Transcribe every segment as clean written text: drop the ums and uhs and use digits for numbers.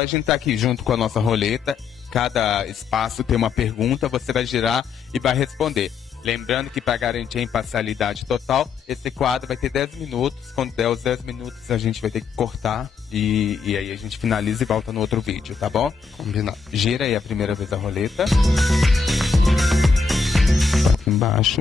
Agora a gente está aqui junto com a nossa roleta. Cada espaço tem uma pergunta, você vai girar e vai responder. Lembrando que para garantir a imparcialidade total, esse quadro vai ter 10 minutos. Quando der os 10 minutos, a gente vai ter que cortar e aí a gente finaliza e volta no outro vídeo, tá bom? Combinado. Gira aí a primeira vez a roleta. Aqui embaixo.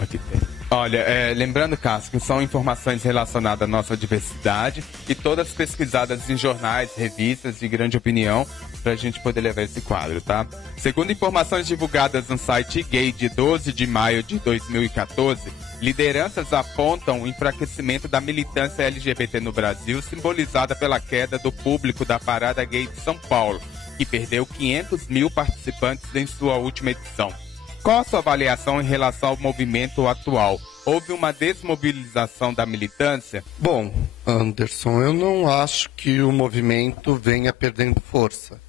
Aqui tem. Olha, lembrando, Cássio, que são informações relacionadas à nossa diversidade e todas pesquisadas em jornais, revistas de grande opinião, para a gente poder levar esse quadro, tá? Segundo informações divulgadas no site Gay de 12 de maio de 2014, lideranças apontam o enfraquecimento da militância LGBT no Brasil, simbolizada pela queda do público da Parada Gay de São Paulo, que perdeu 500 mil participantes em sua última edição. Qual a sua avaliação em relação ao movimento atual? Houve uma desmobilização da militância? Bom, Anderson, eu não acho que o movimento venha perdendo força.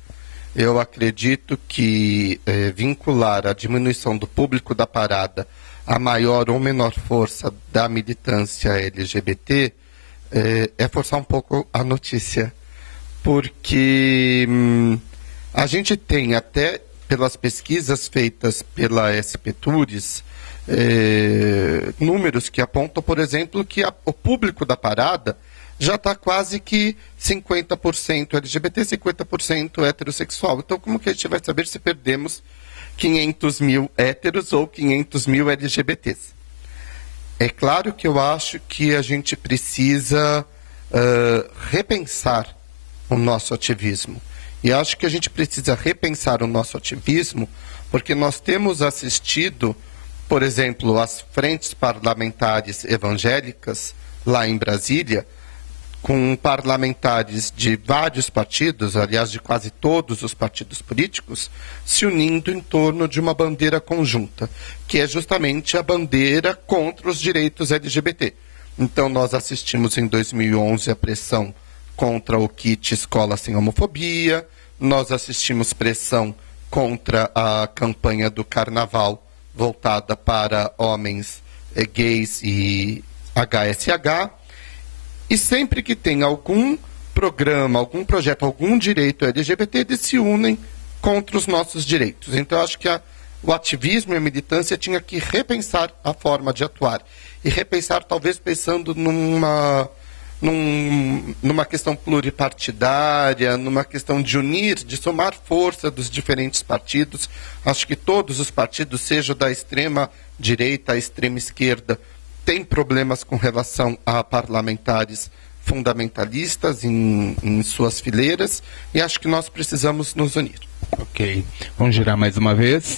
Eu acredito que vincular a diminuição do público da parada à maior ou menor força da militância LGBT é forçar um pouco a notícia. Porque a gente tem até, pelas pesquisas feitas pela SP Tours, números que apontam, por exemplo, que o público da parada já está quase que 50% LGBT, 50% heterossexual. Então, como que a gente vai saber se perdemos 500 mil héteros ou 500 mil LGBTs? É claro que eu acho que a gente precisa repensar o nosso ativismo. E acho que a gente precisa repensar o nosso ativismo, porque nós temos assistido, por exemplo, as frentes parlamentares evangélicas lá em Brasília, com parlamentares de vários partidos, aliás, de quase todos os partidos políticos, se unindo em torno de uma bandeira conjunta, que é justamente a bandeira contra os direitos LGBT. Então, nós assistimos em 2011 a pressão contra o kit Escola Sem Homofobia, nós assistimos pressão contra a campanha do Carnaval voltada para homens gays e HSH, e sempre que tem algum programa, algum projeto, algum direito LGBT, eles se unem contra os nossos direitos. Então, eu acho que o ativismo e a militância tinha que repensar a forma de atuar, e repensar talvez pensando numa questão pluripartidária, numa questão de unir, de somar força dos diferentes partidos. Acho que todos os partidos, seja da extrema direita à extrema esquerda, têm problemas com relação a parlamentares fundamentalistas em suas fileiras, e acho que nós precisamos nos unir. Ok. Vamos girar mais uma vez.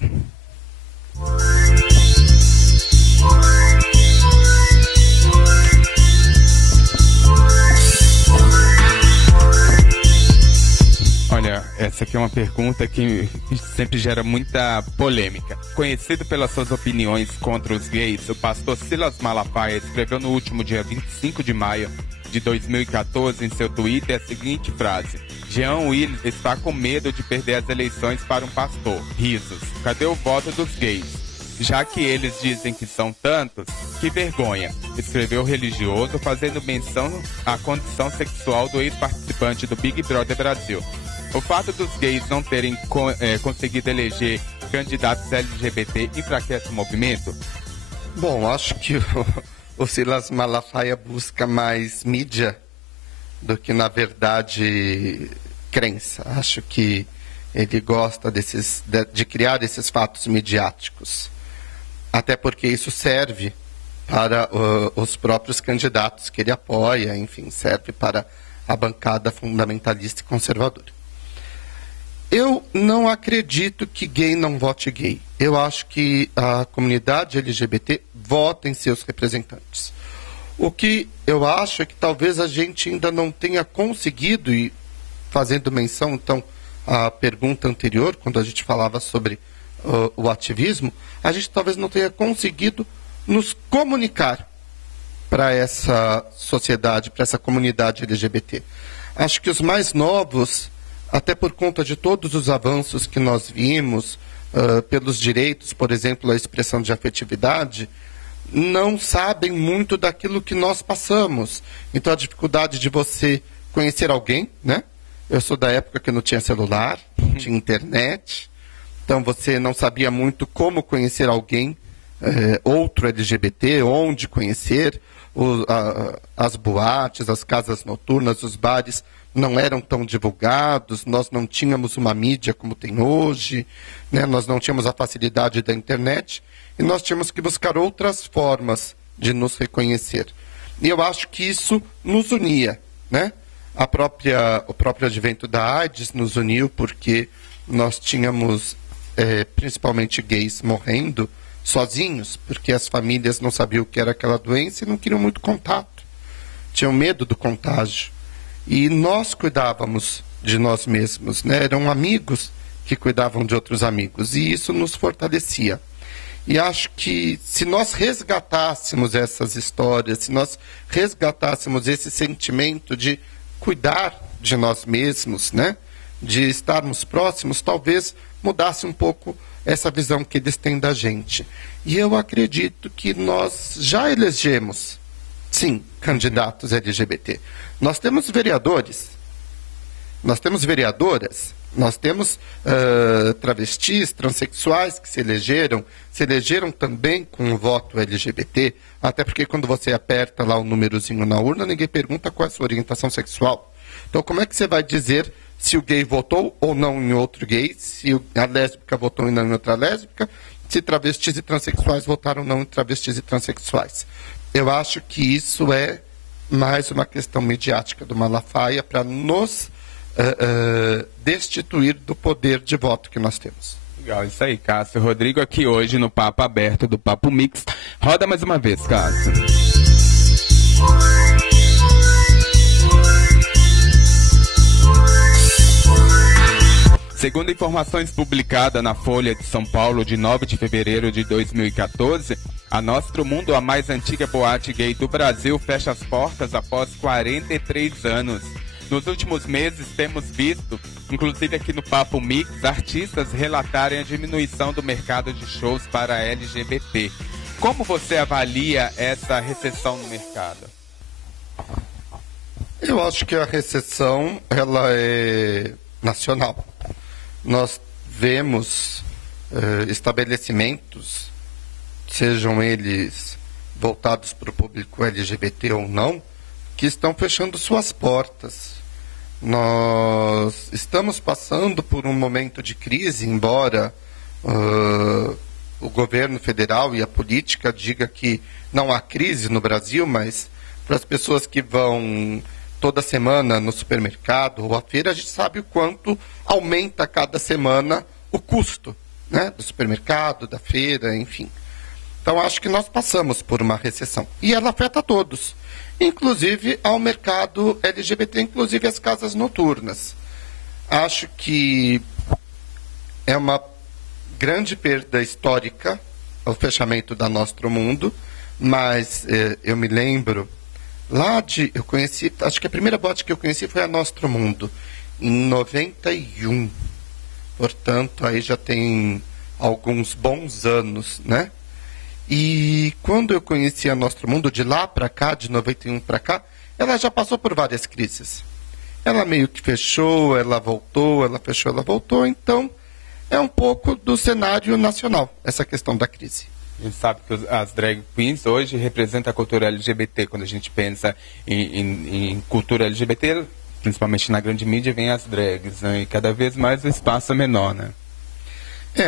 Olha, essa aqui é uma pergunta que sempre gera muita polêmica. Conhecido pelas suas opiniões contra os gays, o pastor Silas Malafaia escreveu no último dia 25 de maio de 2014 em seu Twitter a seguinte frase: Jean Willis está com medo de perder as eleições para um pastor. Risos. Cadê o voto dos gays? Já que eles dizem que são tantos, que vergonha, escreveu o religioso, fazendo menção à condição sexual do ex-participante do Big Brother Brasil. O fato dos gays não terem conseguido eleger candidatos LGBT enfraquece o movimento? Bom, acho que o Silas Malafaia busca mais mídia do que, na verdade, crença. Acho que ele gosta de criar esses fatos midiáticos. Até porque isso serve para os próprios candidatos que ele apoia, enfim, serve para a bancada fundamentalista e conservadora. Eu não acredito que gay não vote gay. Eu acho que a comunidade LGBT vota em seus representantes. O que eu acho é que talvez a gente ainda não tenha conseguido, e fazendo menção, então, à pergunta anterior, quando a gente falava sobre o ativismo, a gente talvez não tenha conseguido nos comunicar para essa sociedade, para essa comunidade LGBT. Acho que os mais novos, até por conta de todos os avanços que nós vimos, pelos direitos, por exemplo, a expressão de afetividade, não sabem muito daquilo que nós passamos. Então, a dificuldade de você conhecer alguém, né? Eu sou da época que não tinha celular, não tinha internet, então você não sabia muito como conhecer alguém, outro LGBT, onde conhecer, as boates, as casas noturnas, os bares não eram tão divulgados, nós não tínhamos uma mídia como tem hoje, né? Nós não tínhamos a facilidade da internet e nós tínhamos que buscar outras formas de nos reconhecer. E eu acho que isso nos unia, né? O próprio advento da AIDS nos uniu porque nós tínhamos, principalmente gays, morrendo sozinhos, porque as famílias não sabiam o que era aquela doença e não queriam muito contato, tinham medo do contágio. E nós cuidávamos de nós mesmos, né? Eram amigos que cuidavam de outros amigos, e isso nos fortalecia. E acho que se nós resgatássemos essas histórias, se nós resgatássemos esse sentimento de cuidar de nós mesmos, né? De estarmos próximos, talvez mudasse um pouco essa visão que eles têm da gente. E eu acredito que nós já elegemos, sim, candidatos LGBT. Nós temos vereadores, nós temos vereadoras, nós temos travestis, transexuais que se elegeram também com o voto LGBT, até porque quando você aperta lá o númerozinho na urna, ninguém pergunta qual é a sua orientação sexual. Então, como é que você vai dizer se o gay votou ou não em outro gay, se a lésbica votou ou não em outra lésbica, se travestis e transexuais votaram ou não em travestis e transexuais? Eu acho que isso é mais uma questão midiática do Malafaia para nos destituir do poder de voto que nós temos. Legal, isso aí, Cássio. Rodrigo aqui hoje no Papo Aberto do Papo Mix. Roda mais uma vez, Cássio. Segundo informações publicadas na Folha de São Paulo de 9 de fevereiro de 2014, a Nostro Mundo, a mais antiga boate gay do Brasil, fecha as portas após 43 anos. Nos últimos meses temos visto, inclusive aqui no Papo Mix, artistas relatarem a diminuição do mercado de shows para LGBT. Como você avalia essa recessão no mercado? Eu acho que a recessão ela é nacional. Nós vemos estabelecimentos, sejam eles voltados para o público LGBT ou não, que estão fechando suas portas. Nós estamos passando por um momento de crise, embora o governo federal e a política diga que não há crise no Brasil, mas para as pessoas que vão toda semana no supermercado ou à feira, a gente sabe o quanto aumenta cada semana o custo, né, do supermercado, da feira, enfim. Então, acho que nós passamos por uma recessão. E ela afeta todos, inclusive ao mercado LGBT, inclusive as casas noturnas. Acho que é uma grande perda histórica o fechamento da Nostro Mundo, mas eu me lembro... eu conheci, acho que a primeira boate que eu conheci foi a Nostro Mundo, em 91. Portanto, aí já tem alguns bons anos, né? E quando eu conheci a Nostro Mundo, de lá para cá, de 91 para cá, ela já passou por várias crises. Ela meio que fechou, ela voltou, ela fechou, ela voltou. Então, é um pouco do cenário nacional, essa questão da crise. A gente sabe que as drag queens hoje representam a cultura LGBT. Quando a gente pensa em cultura LGBT, principalmente na grande mídia, vem as drags, né? E cada vez mais o espaço é menor, né?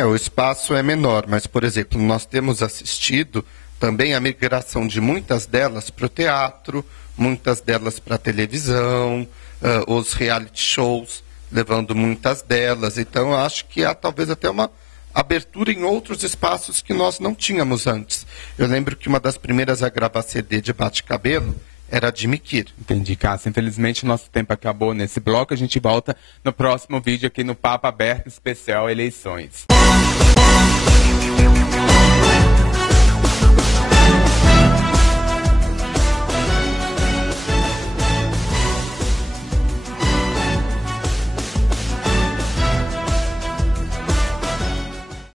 O espaço é menor, mas, por exemplo, nós temos assistido também a migração de muitas delas para o teatro, muitas delas para a televisão, os reality shows levando muitas delas. Então, eu acho que há talvez até uma abertura em outros espaços que nós não tínhamos antes. Eu lembro que uma das primeiras a gravar CD de bate-cabelo era Jimmy Kier. Entendi, Cássio. Infelizmente, nosso tempo acabou nesse bloco. A gente volta no próximo vídeo aqui no Papo Aberto Especial Eleições.